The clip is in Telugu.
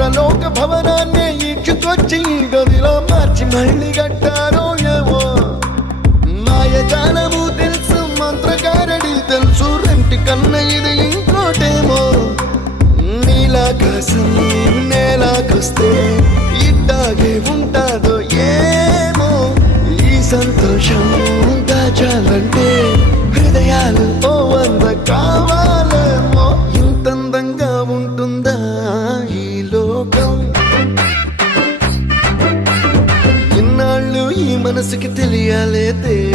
ఇంద్రలోక భవనాన్ని ఈడ్చుకొచ్చి గదిలో మార్చి మళ్ళీ కట్టారో ఏమో మాయజాలము తెలుసు మంత్రగారడి తెలుసు రెంటి కన్న ఇది ఇంకోటేమో నీలాకాశం నేలాకొస్తే ఇట్టాగే ఉంటాదో ఏమో ఈ సంతోషం దాచాలంటే హృదయాలు ఓ వంద కావాలేమో ఇంతందంగా ఉంటుందా ఈ లోకం ఇన్నాళ్ళు ఈ మనసుకి తెలియాలే